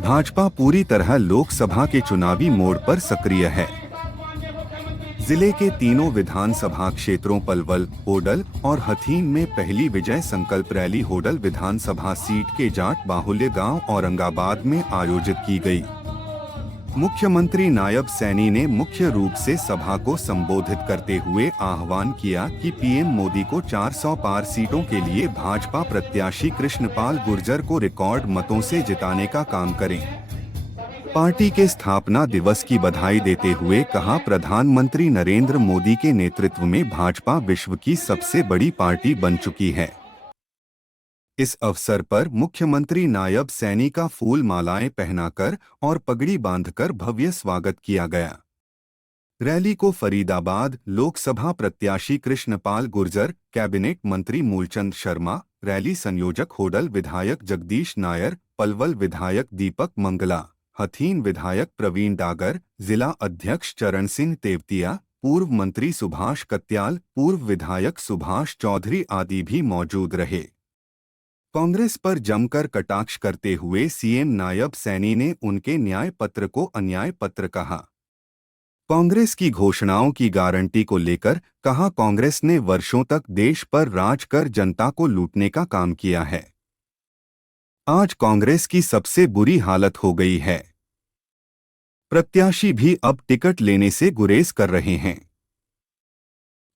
भाजपा पूरी तरह लोकसभा के चुनावी मोड़ पर सक्रिय है। जिले के तीनों विधानसभा क्षेत्रों पलवल, होडल और हथीन में पहली विजय संकल्प रैली होडल विधानसभा सीट के जाट बाहुल्य गांव औरंगाबाद में आयोजित की गई। मुख्यमंत्री नायब सैनी ने मुख्य रूप से सभा को संबोधित करते हुए आह्वान किया कि पीएम मोदी को 400 पार सीटों के लिए भाजपा प्रत्याशी कृष्णपाल गुर्जर को रिकॉर्ड मतों से जिताने का काम करें। पार्टी के स्थापना दिवस की बधाई देते हुए कहा, प्रधानमंत्री नरेंद्र मोदी के नेतृत्व में भाजपा विश्व की सबसे बड़ी पार्टी बन चुकी है। इस अवसर पर मुख्यमंत्री नायब सैनी का फूल मालाएं पहनाकर और पगड़ी बांधकर भव्य स्वागत किया गया। रैली को फरीदाबाद लोकसभा प्रत्याशी कृष्णपाल गुर्जर, कैबिनेट मंत्री मूलचंद शर्मा, रैली संयोजक होडल विधायक जगदीश नायर, पलवल विधायक दीपक मंगला, हथीन विधायक प्रवीण डागर, जिला अध्यक्ष चरण सिंह तेवतिया, पूर्व मंत्री सुभाष कत्याल, पूर्व विधायक सुभाष चौधरी आदि भी मौजूद रहे। कांग्रेस पर जमकर कटाक्ष करते हुए सीएम नायब सैनी ने उनके न्याय पत्र को अन्याय पत्र कहा। कांग्रेस की घोषणाओं की गारंटी को लेकर कहा, कांग्रेस ने वर्षों तक देश पर राज कर जनता को लूटने का काम किया है। आज कांग्रेस की सबसे बुरी हालत हो गई है। प्रत्याशी भी अब टिकट लेने से गुरेज कर रहे हैं।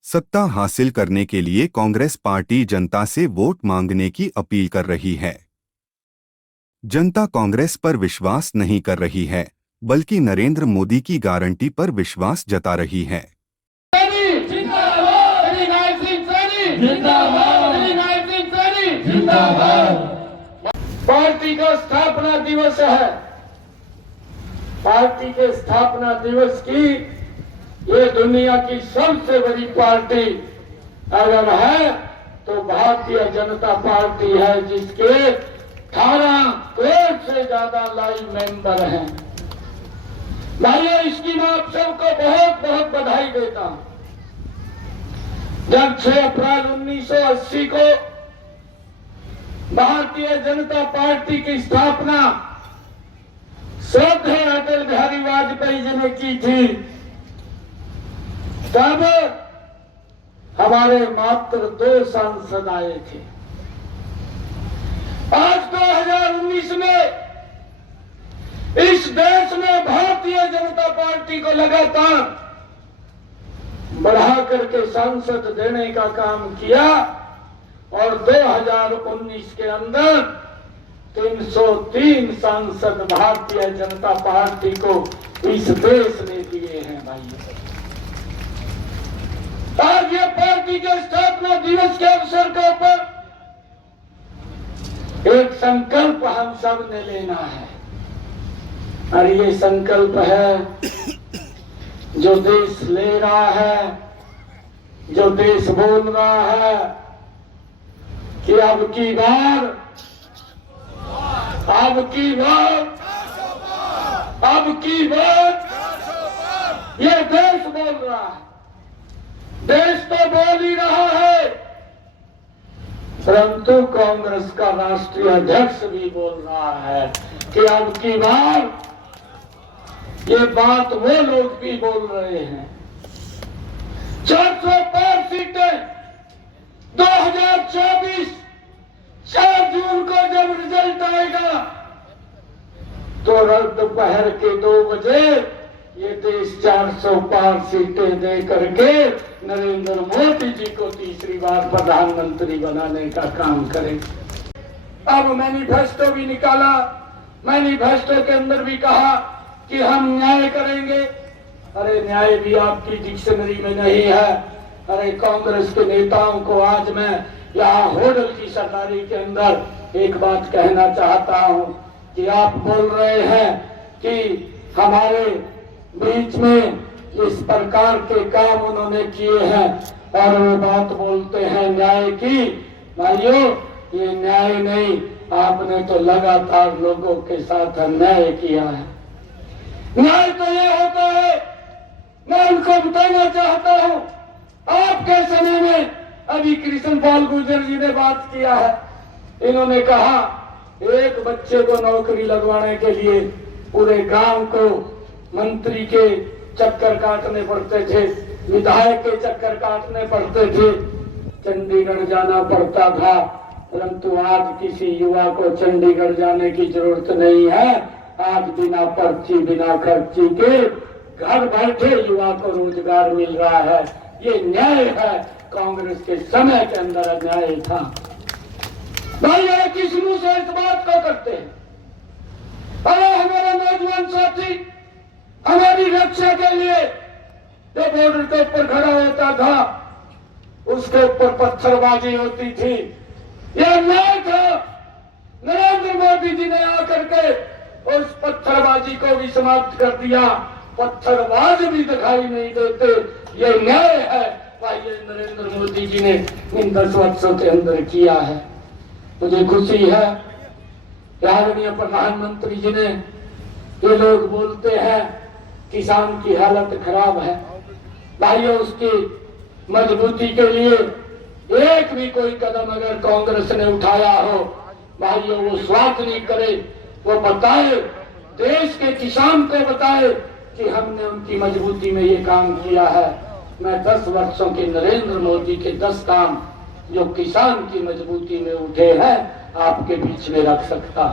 सत्ता हासिल करने के लिए कांग्रेस पार्टी जनता से वोट मांगने की अपील कर रही है। जनता कांग्रेस पर विश्वास नहीं कर रही है, बल्कि नरेंद्र मोदी की गारंटी पर विश्वास जता रही है। पार्टी का स्थापना दिवस है। पार्टी के स्थापना दिवस की ये दुनिया की सबसे बड़ी पार्टी अगर है तो भारतीय जनता पार्टी है, जिसके 18 करोड़ से ज्यादा लाइव मेंबर हैं। भाइयों, इसकी मैं आप सबको बहुत बहुत बधाई देता हूं। जब 6 अप्रैल 1980 को भारतीय जनता पार्टी की स्थापना श्रद्धेय अटल बिहारी वाजपेयी जी ने की थी, तब हमारे मात्र 2 सांसद आए थे। आज 2019 में इस देश में भारतीय जनता पार्टी को लगातार बढ़ा करके सांसद देने का काम किया और 2019 के अंदर 303 सांसद भारतीय जनता पार्टी को इस देश ने दिए हैं। भाई, आज ये पार्टी के स्थापना दिवस के अवसर के ऊपर एक संकल्प हम सब ने लेना है, और ये संकल्प है जो देश ले रहा है, जो देश बोल रहा है कि अब की बार ये देश बोल रहा है। देश तो बोल ही रहा है, परंतु कांग्रेस का राष्ट्रीय अध्यक्ष भी बोल रहा है कि अब की बार, ये बात वो लोग भी बोल रहे हैं। 400 पार सीटें 2024 4 जून को जब रिजल्ट आएगा तो दोपहर के 2 बजे ये देश 400 पार सीटें दे करके नरेंद्र मोदी जी को तीसरी बार प्रधानमंत्री बनाने का काम करेगा। अब मैनिफेस्टो भी निकाला, मैनिफेस्टो के अंदर भी कहा कि हम न्याय करेंगे। अरे न्याय भी आपकी डिक्शनरी में नहीं है। अरे कांग्रेस के नेताओं को आज मैं यहाँ होडल की सरकारी के अंदर एक बात कहना चाहता हूँ कि आप बोल रहे हैं कि हमारे बीच में इस प्रकार के काम उन्होंने किए हैं और वो बात बोलते हैं न्याय की। भाइयों, ये न्याय नहीं, आपने तो लगातार लोगों के साथ अन्याय किया है। न्याय तो ये होता है, मैं उनको बताना चाहता हूँ, आपके समय में अभी कृष्णपाल गुर्जर जी ने बात किया है। इन्होंने कहा एक बच्चे को नौकरी लगवाने के लिए पूरे गांव को मंत्री के चक्कर काटने पड़ते थे, विधायक के चक्कर काटने पड़ते थे, चंडीगढ़ जाना पड़ता था। परंतु आज किसी युवा को चंडीगढ़ जाने की जरूरत नहीं है। आज बिना पर्ची बिना खर्ची के घर बैठे युवा को रोजगार मिल रहा है। ये न्याय है, कांग्रेस के समय के अंदर अन्याय था। भाई ये किस मुंह से इस बात को करते हैं? अरे हमारा नौजवान साथी हमारी रक्षा के लिए जो बॉर्डर के ऊपर खड़ा होता था, उसके ऊपर पत्थरबाजी होती थी। यह न्याय था। नरेंद्र मोदी जी ने आकर के उस पत्थरबाजी को भी समाप्त कर दिया। पत्थरबाज भी दिखाई नहीं देते। ये न्याय है भाई, ये नरेंद्र मोदी जी ने इन 10 वर्षों के अंदर किया है। मुझे खुशी है आदरणीय प्रधानमंत्री जी ने, ये लोग बोलते हैं किसान की हालत खराब है, भाइयों उसकी मजबूती के लिए एक भी कोई कदम अगर कांग्रेस ने उठाया हो, भाइयों वो स्वागत करे, वो बताए, देश के किसान को बताए कि हमने उनकी मजबूती में ये काम किया है। मैं 10 वर्षों के नरेंद्र मोदी के 10 काम जो किसान की मजबूती में उठे हैं आपके बीच में रख सकता।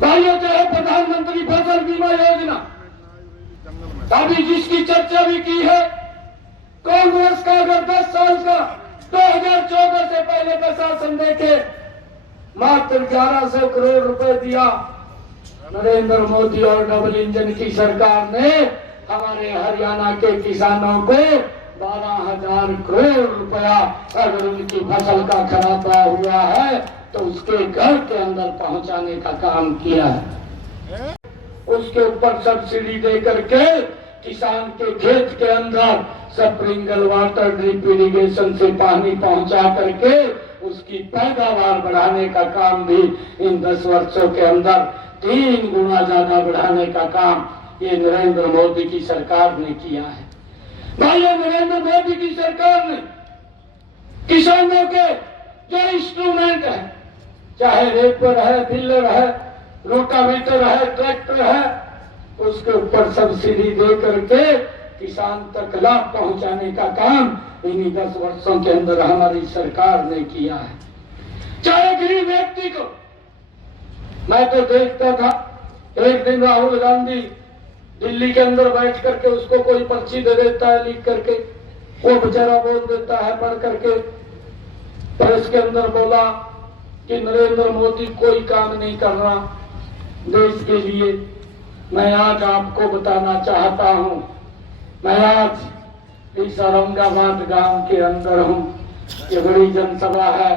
भाइयों चाहे प्रधानमंत्री फसल बीमा योजना अभी जिसकी चर्चा भी की है, कांग्रेस का अगर 10 साल का 2014 से पहले का शासन देखे, मात्र 1100 करोड़ रुपए दिया नरेंद्र मोदी और डबल इंजन की सरकार ने हमारे हरियाणा के किसानों को 12,000 करोड़ रुपया अगर उनकी फसल का खराबा हुआ है तो उसके घर के अंदर पहुंचाने का काम किया है। उसके ऊपर सब्सिडी दे करके किसान के खेत के अंदर स्प्रिंकल वाटर ड्रिप इरिगेशन से पानी पहुंचा करके उसकी पैदावार बढ़ाने का काम भी इन 10 वर्षों के अंदर 3 गुना ज्यादा बढ़ाने का काम ये नरेंद्र मोदी की सरकार ने किया है। भाइयों नरेंद्र मोदी की सरकार ने किसानों के जो इंस्ट्रूमेंट है, चाहे रेपर है, बिल्डर है, रोटावेटर है, ट्रैक्टर है, उसके ऊपर सब्सिडी दे करके किसान तक लाभ पहुंचाने का काम इन्हीं 10 वर्षों के अंदर हमारी सरकार ने किया है। चाहे गरीब व्यक्ति को, मैं तो देखता था एक दिन राहुल गांधी दिल्ली के अंदर बैठ करके उसको कोई पर्ची दे देता है लिख करके, वो बेचारा बोल देता है पढ़ करके, प्रेस के अंदर बोला कि नरेंद्र मोदी कोई काम नहीं कर रहा देश के लिए। मैं आज आपको बताना चाहता हूं, मैं आज इस औरंगाबाद गांव के अंदर हूं, ये बड़ी जनसभा है।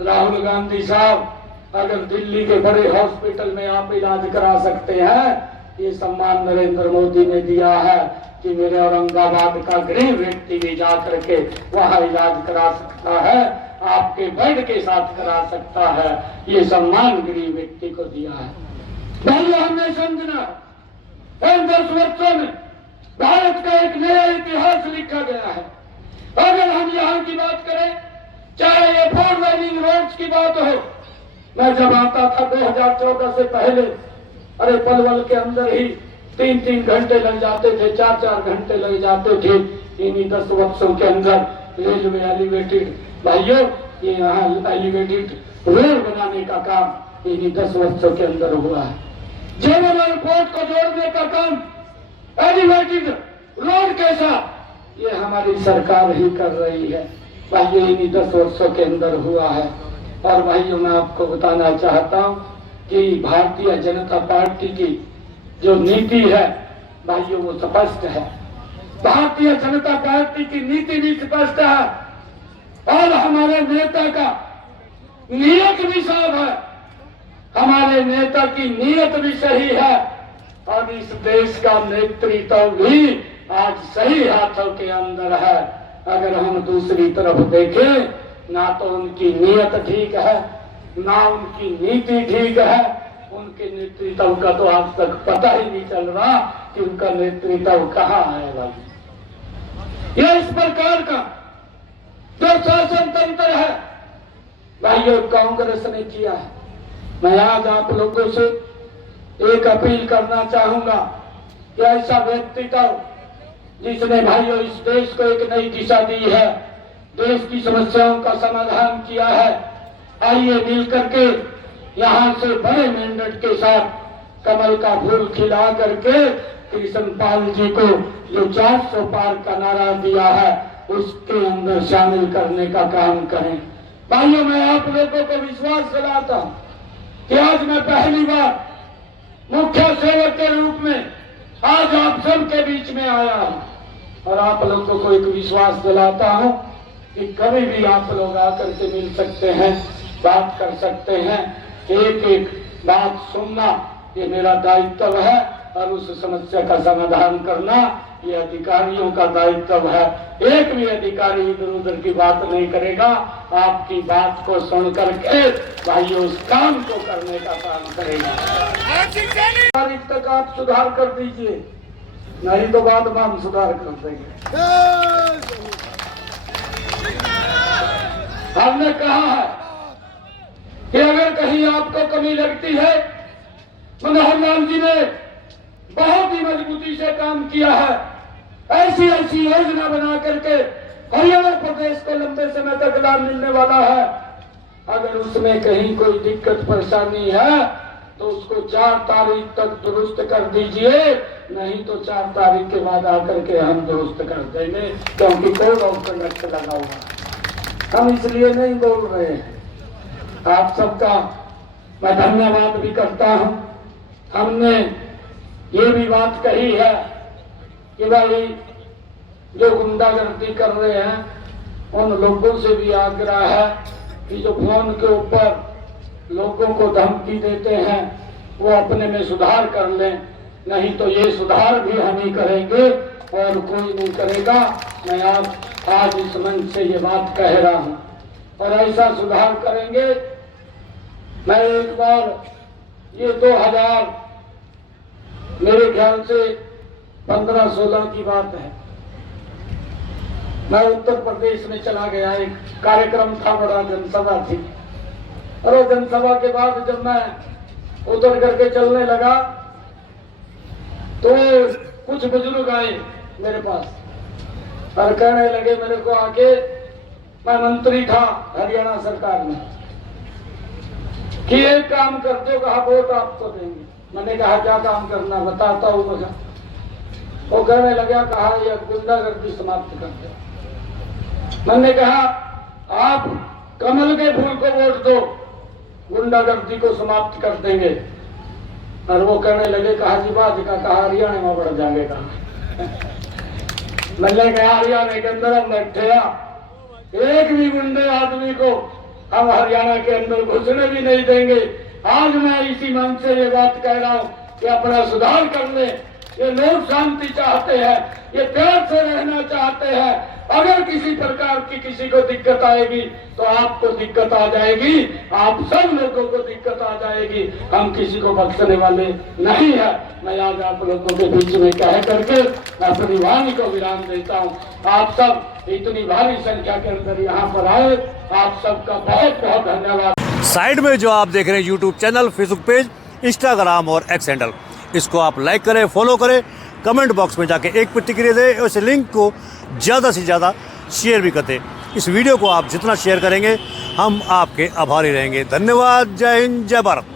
राहुल गांधी साहब अगर दिल्ली के बड़े हॉस्पिटल में आप इलाज करा सकते हैं, ये सम्मान नरेंद्र मोदी ने दिया है कि मेरे औरंगाबाद का गरीब व्यक्ति भी जा करके वहां इलाज करा सकता है, आपके बेड के साथ करा सकता है। ये सम्मान गरीब व्यक्ति को दिया है। भाइयों हमने समझना इन 10 वर्षों में भारत का एक नया इतिहास लिखा गया है। अगर हम यहाँ की बात करें, चाहे ये 4 लाइनिंग रोड्स की बात हो, मैं जब आता था 2014 से पहले, अरे पलवल के अंदर ही 3-3 घंटे लग जाते थे, 4-4 घंटे लग जाते थे। इन्हीं 10 वर्षों के अंदर रेलवे एलिवेटेड, भाइयों ये यहाँ एलिवेटेड रोड बनाने का काम इन्हीं 10 वर्षों के अंदर हुआ है। जेवल एयरपोर्ट को जोड़ने का काम एलिवेटेड रोड के साथ ये हमारी सरकार ही कर रही है। भाइयों इन्हीं 10 वर्षों के अंदर हुआ है। और भाइयों मैं आपको बताना चाहता हूँ कि भारतीय जनता पार्टी की जो नीति है भाइयों वो स्पष्ट है। भारतीय जनता पार्टी की नीति भी स्पष्ट है और हमारे नेता का नियत भी साफ है। हमारे नेता की नियत भी सही है और इस देश का नेतृत्व भी आज सही हाथों के अंदर है। अगर हम दूसरी तरफ देखें, ना तो उनकी नियत ठीक है, ना उनकी नीति ठीक है। उनके नेतृत्व का तो आज तक पता ही नहीं चल रहा कि उनका नेतृत्व कहाँ है। भाई ये इस प्रकार का जो शासन तंत्र है भाइयों कांग्रेस ने किया है। मैं आज आप लोगों से एक अपील करना चाहूंगा कि ऐसा व्यक्तित्व जिसने भाइयों इस देश को एक नई दिशा दी है, देश की समस्याओं का समाधान किया है, आइए मिल करके यहाँ से बड़े मेंढक के साथ कमल का फूल खिला करके कृष्णपाल जी को जो 400 पार का नारा दिया है उसके अंदर शामिल करने का काम करें। भाइयों, मैं आप लोगों को विश्वास दिलाता हूं कि आज मैं पहली बार मुख्य सेवक के रूप में आज आप सबके बीच में आया हूं और आप लोगों को एक विश्वास दिलाता हूं कि कभी भी आप लोग आकर के मिल सकते हैं, बात कर सकते हैं। एक एक बात सुनना ये मेरा दायित्व है और उस समस्या का समाधान करना ये अधिकारियों का दायित्व है। एक भी अधिकारी इधर उधर की बात नहीं करेगा, आपकी बात को सुन करके भाइयों उस काम को करने का काम करेगा। तारीख तक आप सुधार कर दीजिए, नहीं तो बाद में हम सुधार कर देंगे। हमने कहा है कि अगर कहीं आपको कमी लगती है, मनोहर लाल जी ने बहुत ही मजबूती से काम किया है। ऐसी ऐसी योजना बना करके हरियाणा प्रदेश को लंबे समय तक लाभ मिलने वाला है। अगर उसमें कहीं कोई दिक्कत परेशानी है तो उसको 4 तारीख तक दुरुस्त कर दीजिए, नहीं तो 4 तारीख के बाद आकर के हम दुरुस्त कर देंगे, क्योंकि कोड ऑफ कंडक्ट लगा हुआ है। हम इसलिए नहीं बोल रहे हैं। आप सबका मैं धन्यवाद भी करता हूं। हमने ये भी बात कही है कि भाई जो गुंडागर्दी कर रहे हैं उन लोगों से भी आग्रह है कि जो फोन के ऊपर लोगों को धमकी देते हैं वो अपने में सुधार कर लें, नहीं तो ये सुधार भी हम ही करेंगे और कोई नहीं करेगा। मैं आज इस मंच से ये बात कह रहा हूं और ऐसा सुधार करेंगे। मैं एक बार ये 2000 मेरे ख्याल से 15-16 की बात है, मैं उत्तर प्रदेश में चला गया। एक कार्यक्रम था, बड़ा जनसभा थी और वो जनसभा के बाद जब मैं उतर करके चलने लगा तो कुछ बुजुर्ग आए मेरे पास और कहने लगे मेरे को आके, मैं मंत्री था हरियाणा सरकार में, कि एक काम करते हो, कहा वोट आपको देंगे। मैंने कहा क्या काम करना बताता हूँ मुझे। वो कहने लगा, कहा यह गुंडागर्दी समाप्त कर दो। मैंने कहा आप कमल के फूल को वोट दो, गुंडागर्दी को समाप्त कर देंगे। और वो कहने लगे, कहा जी बात का, कहा हरियाणा में बढ़ जाएंगे। कहा मैंने कहा हरियाणा के अंदर हम बैठे, एक भी गुंडे आदमी को हम हरियाणा के अंदर घुसने भी नहीं देंगे। आज मैं इसी मन से ये बात कह रहा हूँ कि अपना सुधार कर ले। ये लोग शांति चाहते हैं, ये प्यार से रहना चाहते हैं। अगर किसी प्रकार की किसी को दिक्कत आएगी तो आपको दिक्कत आ जाएगी, आप सब लोगों को दिक्कत आ जाएगी। हम किसी को बख्शने वाले नहीं है। मैं आज आप लोगों के बीच में कह करके अपनी वाणी को विराम देता हूँ। आप सब इतनी भारी संख्या के अंदर यहाँ पर आए, आप सबका बहुत बहुत धन्यवाद। साइड में जो आप देख रहे हैं YouTube channel, Facebook page, Instagram और एक्स हैंडल, इसको आप लाइक करें, फॉलो करें, कमेंट बॉक्स में जाके एक प्रतिक्रिया दें। उस लिंक को ज़्यादा से ज़्यादा शेयर भी करते। इस वीडियो को आप जितना शेयर करेंगे हम आपके आभारी रहेंगे। धन्यवाद। जय हिंद, जय भारत।